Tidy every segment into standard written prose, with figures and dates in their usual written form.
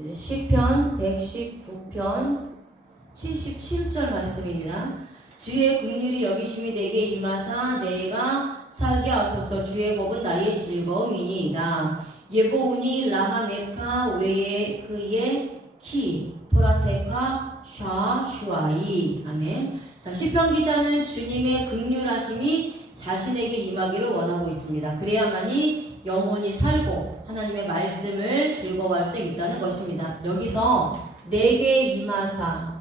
시편 119편 77절 말씀입니다. 주의 긍휼이 여기심이 내게 임하사 내가 살게 하소서. 주의 복은 나의 즐거움이니이다. 예고우니 라하메카 외에 그의 키 토라테카 샤슈아이. 아멘. 자, 시편 기자는 주님의 긍휼하심이 자신에게 임하기를 원하고 있습니다. 그래야만이 영혼이 살고 하나님의 말씀을 즐거워할 수 있다는 것입니다. 여기서 내게 임하사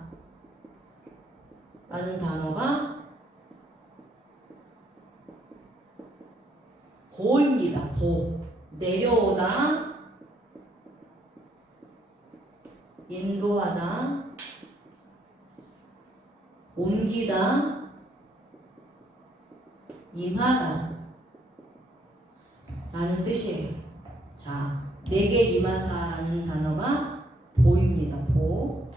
라는 단어가 보입니다. 보. 내려오다, 인도하다, 옮기다, 임하다 라는 뜻이에요. 자, 내게 임하사 라는 단어가 보입니다. 보.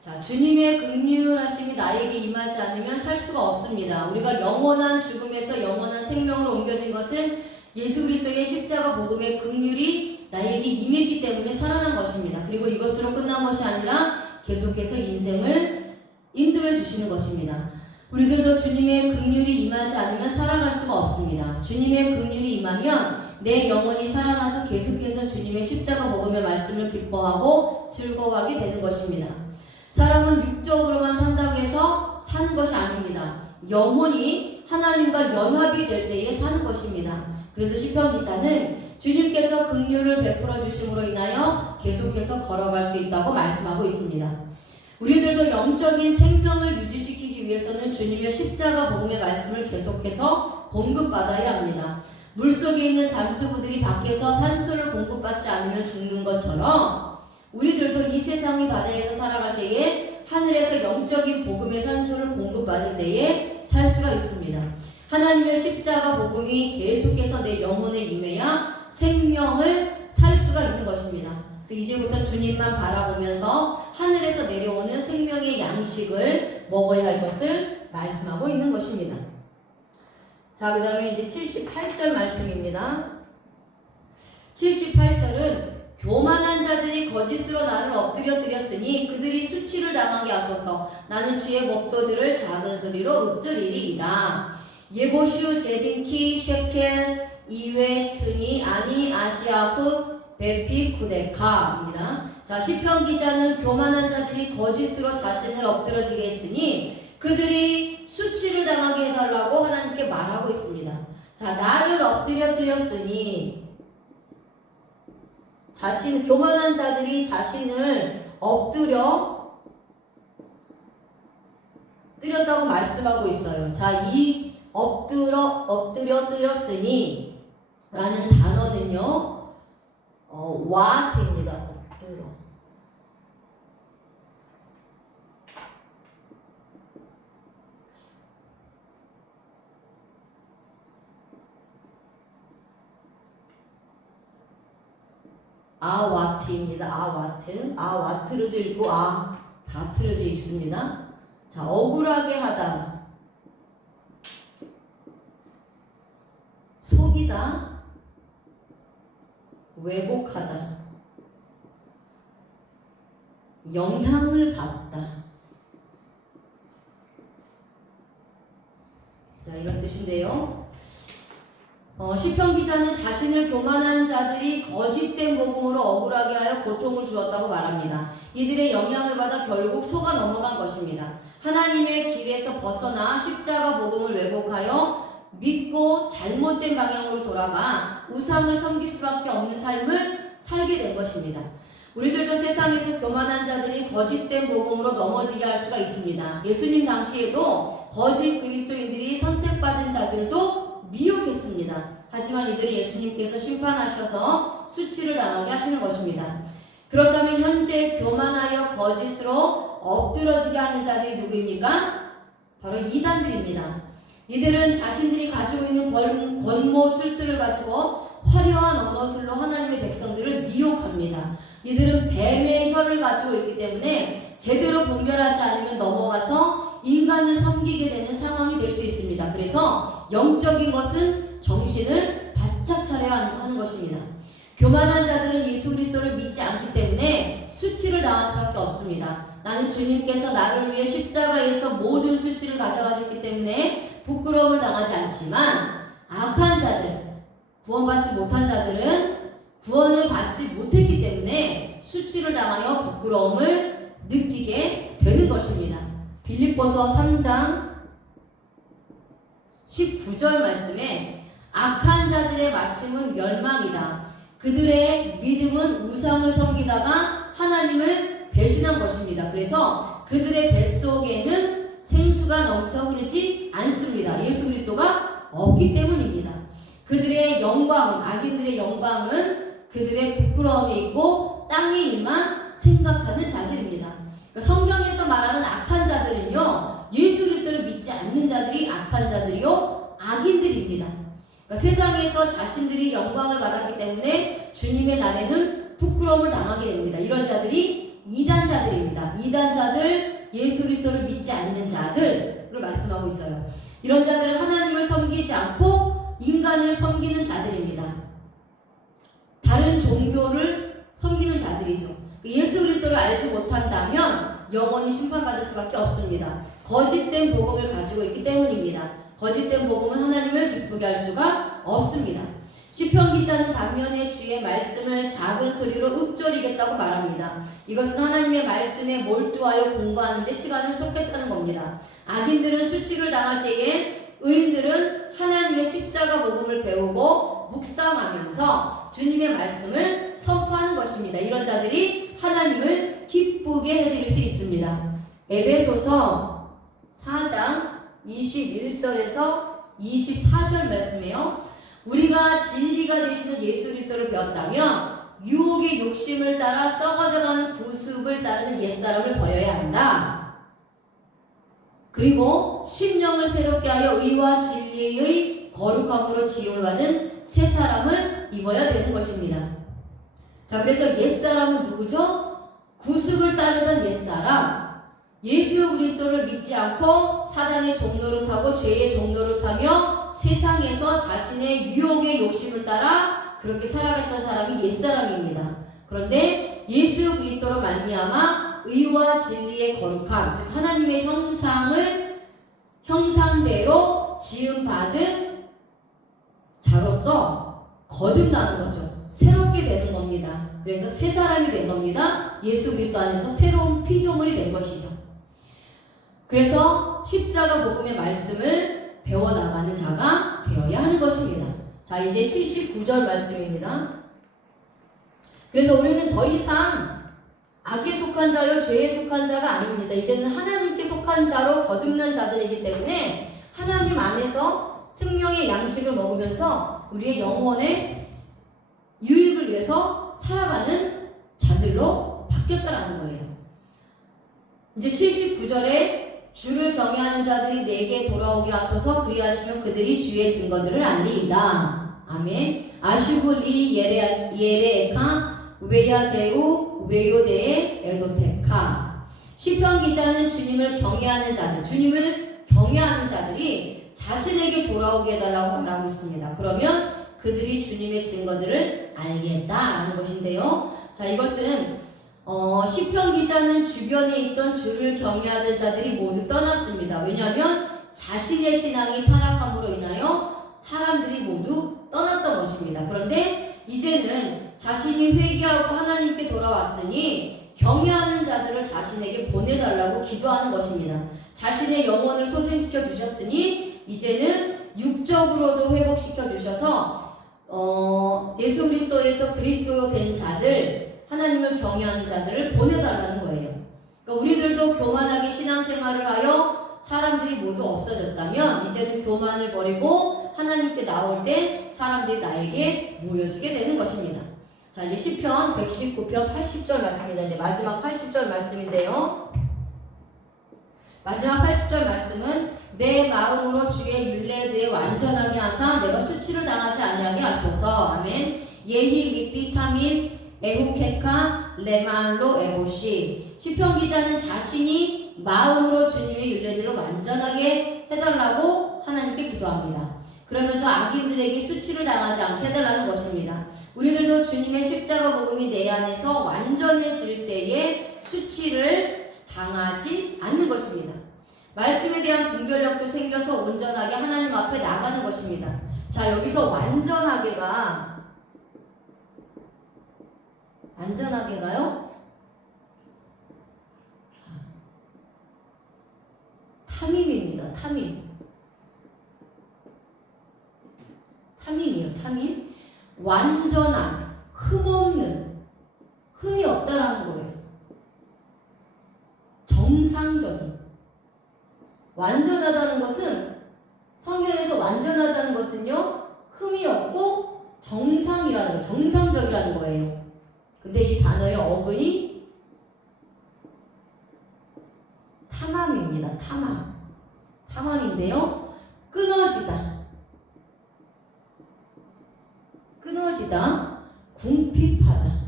자, 주님의 긍휼하심이 나에게 임하지 않으면 살 수가 없습니다. 우리가 영원한 죽음에서 영원한 생명으로 옮겨진 것은 예수 그리스도의 십자가 복음의 긍휼이 나에게 임했기 때문에 살아난 것입니다. 그리고 이것으로 끝난 것이 아니라 계속해서 인생을 인도해 주시는 것입니다. 우리들도 주님의 긍휼이 임하지 않으면 살아갈 수가 없습니다. 주님의 긍휼이 임하면 내 영혼이 살아나서 계속해서 주님의 십자가 복음의 말씀을 기뻐하고 즐거워하게 되는 것입니다. 사람은 육적으로만 산다고 해서 사는 것이 아닙니다. 영혼이 하나님과 연합이 될 때에 사는 것입니다. 그래서 시편 기자는 주님께서 긍휼을 베풀어 주심으로 인하여 계속해서 걸어갈 수 있다고 말씀하고 있습니다. 우리들도 영적인 생명을 유지시키기 위해서는 주님의 십자가 복음의 말씀을 계속해서 공급받아야 합니다. 물속에 있는 잠수부들이 밖에서 산소를 공급받지 않으면 죽는 것처럼 우리들도 이 세상의 바다에서 살아갈 때에 하늘에서 영적인 복음의 산소를 공급받을 때에 살 수가 있습니다. 하나님의 십자가 복음이 계속해서 내 영혼에 임해야 생명을 살 수가 있는 것입니다. 그래서 이제부터 주님만 바라보면서 하늘에서 내려오는 생명의 양식을 먹어야 할 것을 말씀하고 있는 것입니다. 자, 그 다음에 이제 78절 말씀입니다. 78절은 교만한 자들이 거짓으로 나를 엎드려뜨렸으니 그들이 수치를 당하게 하소서. 나는 주의 목도들을 작은 소리로 읊조리리이다. 예보슈 제딘키 쉐켈 이웨 투니 아니 아시아흐 베피 쿠데카입니다. 자, 시편 기자는 교만한 자들이 거짓으로 자신을 엎드러지게 했으니 그들이 수치를 당하게 해달라고 하나님께 말하고 있습니다. 자, 나를 엎드려뜨렸으니 교만한 자들이 자신을 뜨렸다고 말씀하고 있어요. 자, 이 엎드려뜨렸으니 라는 단어는요, 와트입니다. 엎드려. 아와트입니다. 아와트. 아와트로도 읽고 바트로도 읽습니다. 자, 억울하게 하다, 속이다, 왜곡하다, 영향을 받다. 자, 이런 뜻인데요. 시편 기자는 자신을 교만한 자들이 거짓된 복음으로 억울하게 하여 고통을 주었다고 말합니다. 이들의 영향을 받아 결국 속아 넘어간 것입니다. 하나님의 길에서 벗어나 십자가 복음을 왜곡하여 믿고 잘못된 방향으로 돌아가 우상을 섬길 수밖에 없는 삶을 살게 된 것입니다. 우리들도 세상에서 교만한 자들이 거짓된 복음으로 넘어지게 할 수가 있습니다. 예수님 당시에도 거짓 그리스도인들이 선택받은 자들도 미혹했습니다. 하지만 이들을 예수님께서 심판하셔서 수치를 당하게 하시는 것입니다. 그렇다면 현재 교만하여 거짓으로 엎드러지게 하는 자들이 누구입니까? 바로 이단들입니다. 이들은 자신들이 가지고 있는 권모 술수를 가지고 화려한 언어술로 하나님의 백성들을 미혹합니다. 이들은 뱀의 혀를 가지고 있기 때문에 제대로 분별하지 않으면 넘어가서 인간을 섬기게 되는 상황이 될 수 있습니다. 그래서 영적인 것은 정신을 바짝 바짝 차려야 하는 것입니다. 교만한 자들은 예수 그리스도를 믿지 않기 때문에 수치를 당할 수밖에 없습니다. 나는 주님께서 나를 위해 십자가에서 모든 수치를 가져가셨기 때문에 부끄러움을 당하지 않지만, 악한 자들, 구원받지 못한 자들은 구원을 받지 못했기 때문에 수치를 당하여 부끄러움을 느끼게 되는 것입니다. 빌립보서 3장 19절 말씀에 악한 자들의 마침은 멸망이다. 그들의 믿음은 우상을 섬기다가 하나님을 배신한 것입니다. 그래서 그들의 뱃속에는 생수가 넘쳐 흐르지 않습니다. 예수 그리스도가 없기 때문입니다. 그들의 영광은, 악인들의 영광은 그들의 부끄러움에 있고 땅의 일만 생각하는 자들입니다. 그러니까 성경에서 말하는 악한 자들은요, 예수 그리스도를 믿지 않는 자들이 악한 자들이요, 악인들입니다. 그러니까 세상에서 자신들이 영광을 받았기 때문에 주님의 날에는 부끄러움을 당하게 됩니다. 이런 자들이 이단자들입니다. 이단자들, 예수 그리스도를 믿지 않는 자들을 말씀하고 있어요. 이런 자들은 하나님을 섬기지 않고 인간을 섬기는 자들입니다. 다른 종교를 섬기는 자들이죠. 예수 그리스도를 알지 못한다면 영원히 심판받을 수밖에 없습니다. 거짓된 복음을 가지고 있기 때문입니다. 거짓된 복음은 하나님을 기쁘게 할 수가 없습니다. 시편 기자는 반면에 주의 말씀을 작은 소리로 읊조리겠다고 말합니다. 이것은 하나님의 말씀에 몰두하여 공부하는 데 시간을 쏟겠다는 겁니다. 악인들은 수치를 당할 때에 의인들은 하나님의 십자가 복음을 배우고 묵상하면서 주님의 말씀을 선포하는 것입니다. 이런 자들이 하나님을 기쁘게 해드릴 수 있습니다. 에베소서 4장 21절에서 24절 말씀이에요. 우리가 진리가 되시는 예수 그리스도를 배웠다면 유혹의 욕심을 따라 썩어져가는 구습을 따르는 옛사람을 버려야 한다. 그리고 심령을 새롭게 하여 의와 진리의 거룩함으로 지음을 받은 새 사람을 입어야 되는 것입니다. 자, 그래서 옛사람은 누구죠? 구습을 따르던 옛사람, 예수 그리스도를 믿지 않고 사단의 종노릇하고 죄의 종노릇하며 세상에서 자신의 유혹의 욕심을 따라 그렇게 살아갔던 사람이 옛사람입니다. 그런데 예수 그리스도로 말미암아 의와 진리의 거룩함, 즉 하나님의 형상대로 지음받은 자로서 거듭나는 거죠. 새롭게 되는 겁니다. 그래서 새 사람이 된 겁니다. 예수 그리스도 안에서 새로운 피조물이 된 것이죠. 그래서 십자가 복음의 말씀을 배워나가는 자가 되어야 하는 것입니다. 자, 이제 79절 말씀입니다. 그래서 우리는 더 이상 악에 속한 자요 죄에 속한 자가 아닙니다. 이제는 하나님께 속한 자로 거듭난 자들이기 때문에 하나님 안에서 생명의 양식을 먹으면서 우리의 영혼의 유익을 위해서 살아가는 자들로 바뀌었다라는 거예요. 이제 79절에 주를 경외하는 자들이 내게 돌아오게 하소서, 그리하시면 그들이 주의 증거들을 알리이다. 아멘. 아슈블리 예레에카 웨야데우 웨요데에 에도테카. 시편 기자는 주님을 경외하는 자들이 자신에게 돌아오게 해달라고 말하고 있습니다. 그러면 그들이 주님의 증거들을 알겠다라는 것인데요. 자, 이것은 시편 기자는 주변에 있던 주를 경외하던 자들이 모두 떠났습니다. 왜냐하면 자신의 신앙이 타락함으로 인하여 사람들이 모두 떠났던 것입니다. 그런데 이제는 자신이 회개하고 하나님께 돌아왔으니 경외하는 자들을 자신에게 보내달라고 기도하는 것입니다. 자신의 영혼을 소생시켜 주셨으니 이제는 육적으로도 회복시켜 주셔서 예수 그리스도에서 그리스도 된 자들, 하나님을 경외하는 자들을 보내달라는 거예요. 그러니까 우리들도 교만하게 신앙생활을 하여 사람들이 모두 없어졌다면 이제는 교만을 버리고 하나님께 나올 때 사람들이 나에게 모여지게 되는 것입니다. 자, 이제 시편 119편 80절 말씀입니다. 이제 마지막 80절 말씀인데요. 마지막 80절 말씀은 내 마음으로 주의 율례들에 완전하게 하사 내가 수치를 당하지 아니하게 하소서. 아멘. 예히 리피타민 에후케카 레말로 에보시. 시편 기자는 자신이 마음으로 주님의 율례들을 완전하게 해달라고 하나님께 기도합니다. 그러면서 악인들에게 수치를 당하지 않게 해달라는 것입니다. 우리들도 주님의 십자가 복음이 내 안에서 완전해질 때에 수치를 당하지 않는 것입니다. 말씀에 대한 분별력도 생겨서 온전하게 하나님 앞에 나가는 것입니다. 자, 여기서 완전하게가요? 탐임입니다. 탐임이에요. 탐임. 완전한, 흠없는, 흠이 없다라는 거예요. 정상적인. 완전하다는 것은, 성경에서 완전하다는 것은요, 흠이 없고 정상이라는 거예요. 정상적이라는 거예요. 근데 이 단어의 어근이 탐함입니다. 탐함인데요. 끊어지다, 궁핍하다,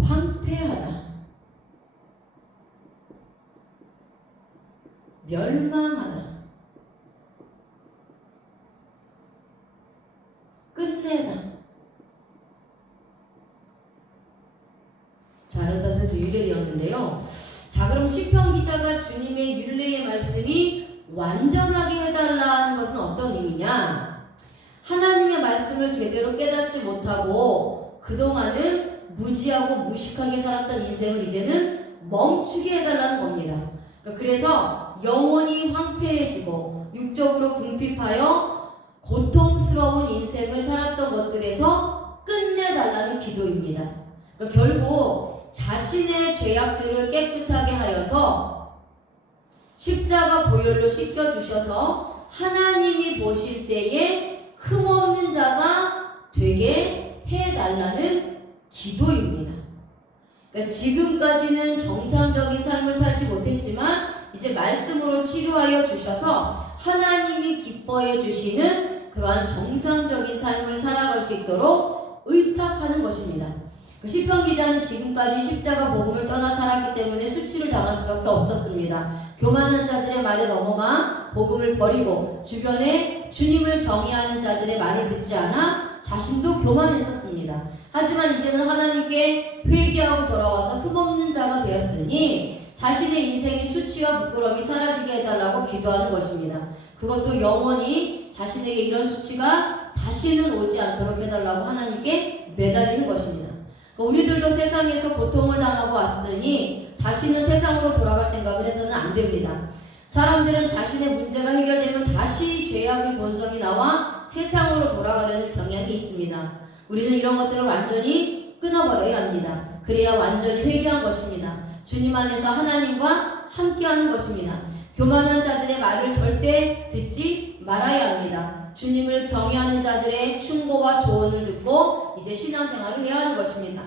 황폐하다, 멸망하다, 끝내다. 자, 이런 뜻에서 유래되었는데요. 자, 그럼 시편 기자가 주님의 율례의 말씀이 완전하게 해달라는 것은 어떤 의미냐? 하나님의 말씀을 제대로 깨닫지 못하고 그동안은 무지하고 무식하게 살았던 인생을 이제는 멈추게 해달라는 겁니다. 그래서 영혼이 황폐해지고 육적으로 궁핍하여 고통스러운 인생을 살았던 것들에서 끝내달라는 기도입니다. 결국 자신의 죄악들을 깨끗하게 하여서 십자가 보혈로 씻겨주셔서 하나님이 보실 때에 흠없는 자가 되게 해달라는 기도입니다. 그러니까 지금까지는 정상적인 삶을 살지 못했지만 이제 말씀으로 치료하여 주셔서 하나님이 기뻐해 주시는 그러한 정상적인 삶을 살아갈 수 있도록 의탁하는 것입니다. 시편 기자는 지금까지 십자가 복음을 떠나 살았기 때문에 수치를 당할 수밖에 없었습니다. 교만한 자들의 말에 넘어가 복음을 버리고 주변에 주님을 경외하는 자들의 말을 듣지 않아 자신도 교만했었습니다. 하지만 이제는 하나님께 회개하고 돌아와서 흠없는 자가 되었으니 자신의 인생의 수치와 부끄러움이 사라지게 해달라고 기도하는 것입니다. 그것도 영원히 자신에게 이런 수치가 다시는 오지 않도록 해달라고 하나님께 매달리는 것입니다. 우리들도 세상에서 고통을 당하고 왔으니 다시는 세상으로 돌아갈 생각을 해서는 안 됩니다. 사람들은 자신의 문제가 해결되면 다시 죄악의 본성이 나와 세상으로 돌아가려는 경향이 있습니다. 우리는 이런 것들을 완전히 끊어버려야 합니다. 그래야 완전히 회개한 것입니다. 주님 안에서 하나님과 함께하는 것입니다. 교만한 자들의 말을 절대 듣지 말아야 합니다. 주님을 경외하는 자들의 충고와 조언을 듣고 이제 신앙생활을 해야 하는 것입니다.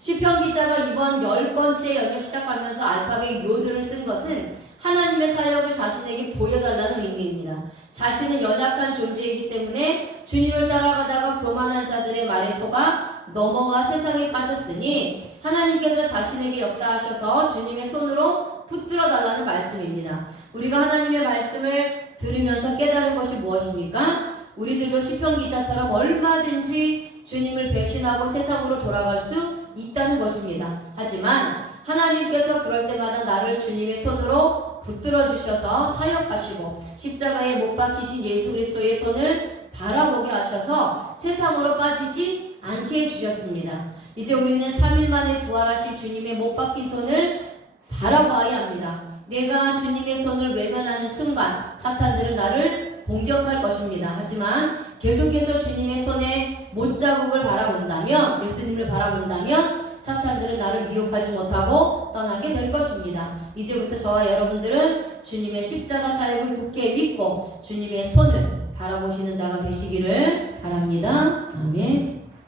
시편 기자가 이번 10번째 연을 시작하면서 알파벳 요드를 쓴 것은 하나님의 사역을 자신에게 보여달라는 의미입니다. 자신은 연약한 존재이기 때문에 주님을 따라가다가 교만한 자들의 말에 속아 넘어가 세상에 빠졌으니 하나님께서 자신에게 역사하셔서 주님의 손으로 붙들어 달라는 말씀입니다. 우리가 하나님의 말씀을 들으면서 깨달은 것이 무엇입니까? 우리들도 시편 기자처럼 얼마든지 주님을 배신하고 세상으로 돌아갈 수 있다는 것입니다. 하지만 하나님께서 그럴 때마다 나를 주님의 손으로 붙들어 주셔서 사역하시고 십자가에 못 박히신 예수 그리스도의 손을 바라보게 하셔서 세상으로 빠지지 않게 해주셨습니다. 이제 우리는 3일 만에 부활하실 주님의 못 박힌 손을 바라봐야 합니다. 내가 주님의 손을 외면하는 순간 사탄들은 나를 공격할 것입니다. 하지만 계속해서 주님의 손에 못자국을 바라본다면, 예수님을 바라본다면 사탄들은 나를 미혹하지 못하고 떠나게 될 것입니다. 이제부터 저와 여러분들은 주님의 십자가 사역을 굳게 믿고 주님의 손을 바라보시는 자가 되시기를 바랍니다. 아멘.